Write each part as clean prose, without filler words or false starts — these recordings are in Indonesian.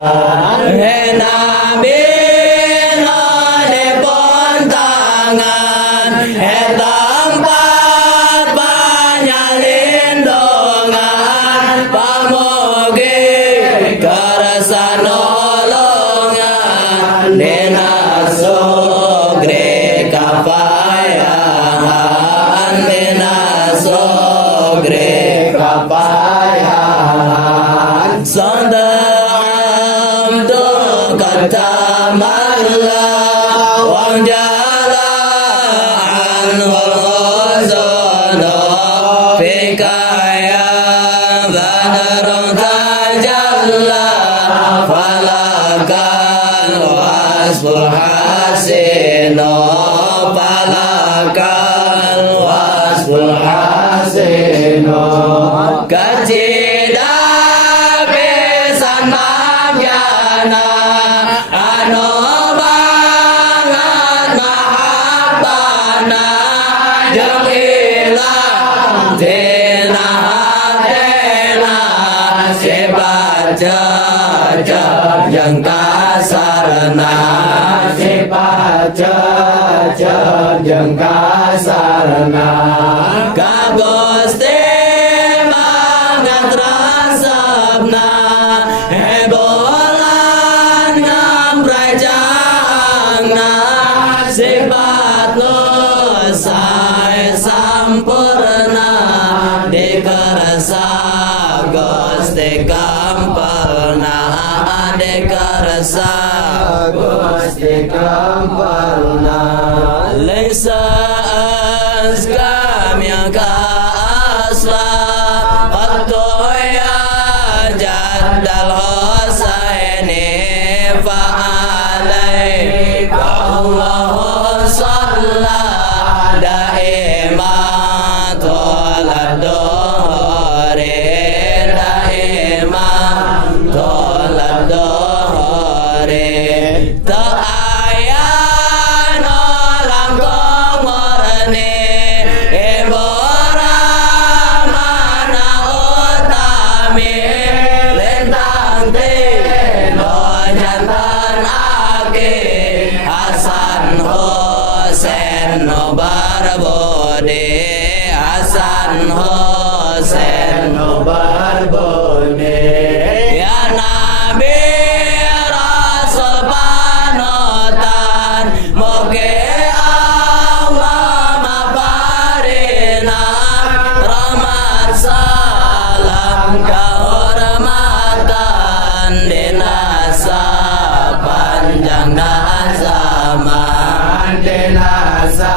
Nabi di pun tangan tempat banyak lindungan pamugi kerasa nolongan dina sugri kapayahan dina sugri kapayahan Tamallah wang jalan wal ghazana fikaya badrun tajalla falakan wasful hasino falakan wasful hasino kacida besan mabjana yang kasarna sifat cacat yang kasarna ka Gusti mangat rasabna hebolan ngamrajangna sifat lusai sampurna dikerasa Gusti kampalna dekarasa Gusti kampalna laisa azkam ya ka asla qatoya jaddal husaini fa alaika Allahu salla daima tolad dohore daima tolad Hasan Husain Barbone ya Nabi Rasul panutan moga Allah maparina rahmat salam kehormatan dinasa panjang zaman dinasa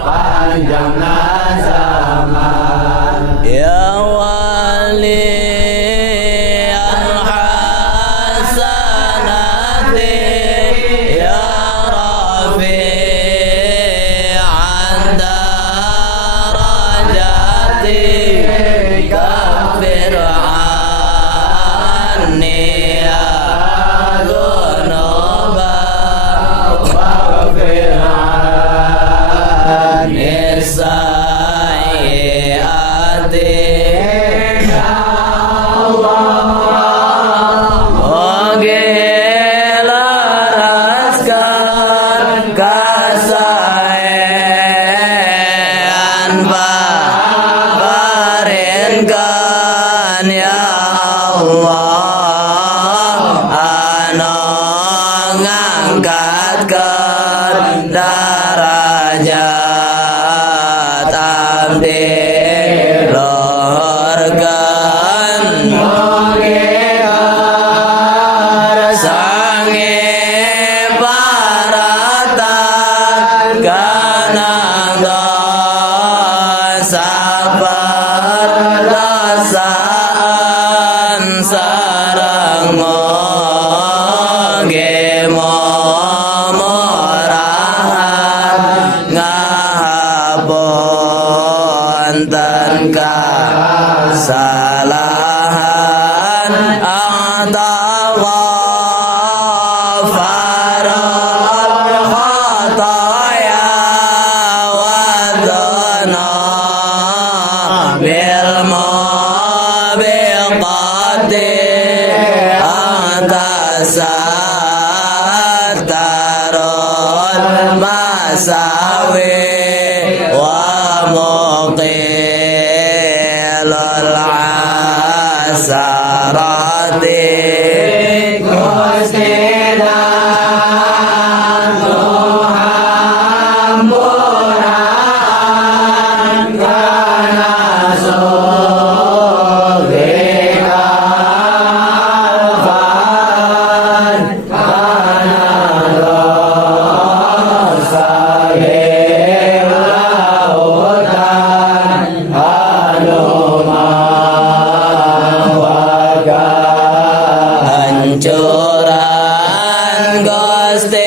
panjang zaman ya wali al-hasanati ya rafi'an darajati kafir anni ya dhunuba waghfir darajat abdi lorgan sange paratan kanang sabar dasaan sarang moge ngapunten kasalahan ataghfarul khataya wadana bil mubiqati anta sawi wa muqilul asarati hancuran Gusti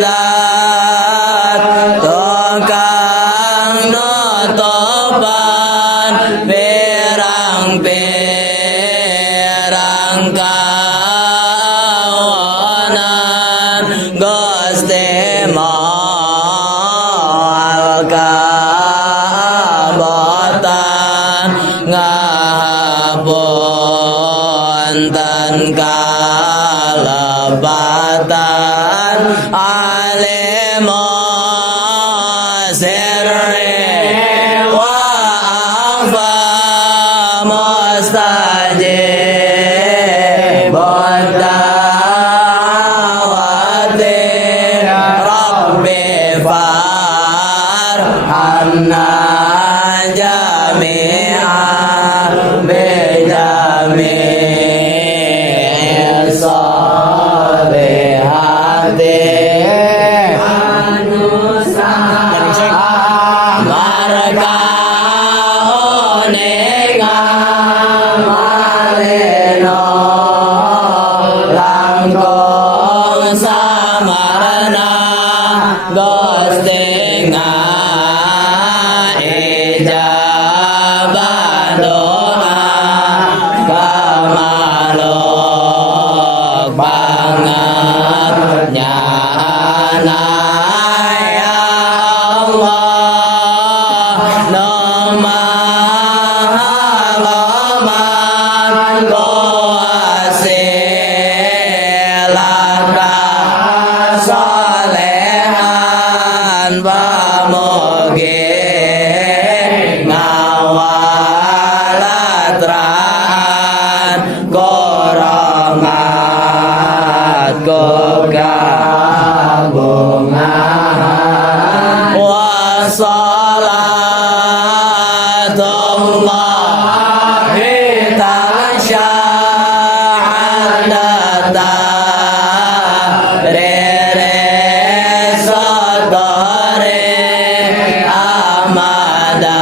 Zat tukang nutupan pirang-pirang kawanan Gusti Moal kabatan ngapunten kalebatan alimu sirri wa akhfa mustajibud da'wati rabbi farhamna jami'an bijami'is solihati langkung samarna Gusti ijabah doa kamaluk banget nyana ya Allah nomahalaman kuasilaka solehan pamugi ngawalatraan korongat kegabungan wassalatullahi ta'asya'adata rere sotore amadal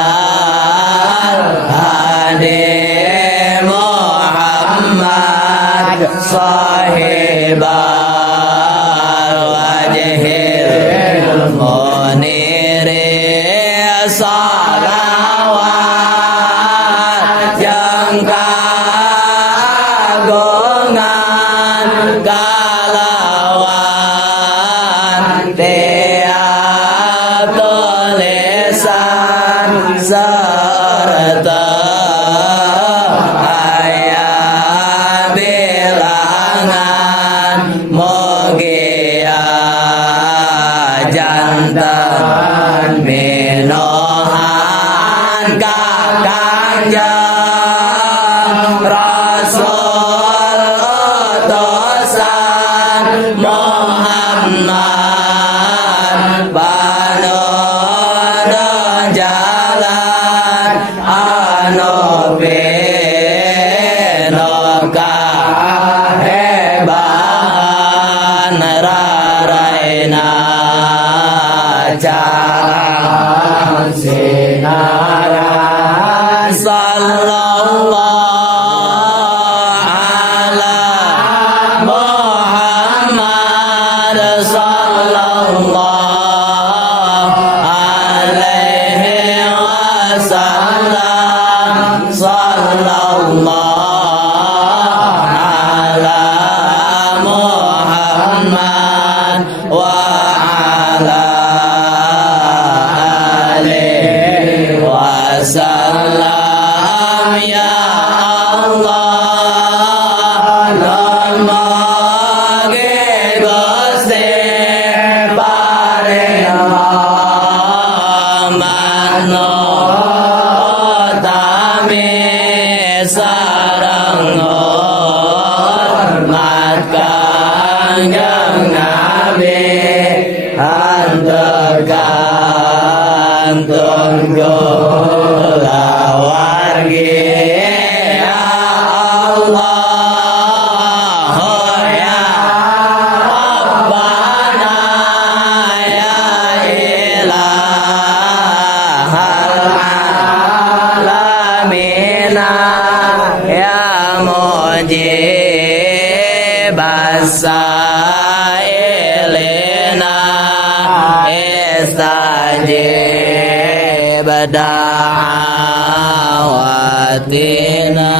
hadi Muhammad sahibal wajhil muniri salawat yang kagungan kalawan tiap tulisan serta ayat bilangan mugia jantan minohan kakanjeng Rasul utusan Muhammad panuntun jalan anu pinu kahebahan raraina jalan sinaran sallallahu ala Muhammad sallallahu alaihi wasallam sallallahu ala Muhammad wa ala nuntun kula wargi ya Allah ya Rabbana ya ilahal alamina ya mujib as-sailina istajib da'awatina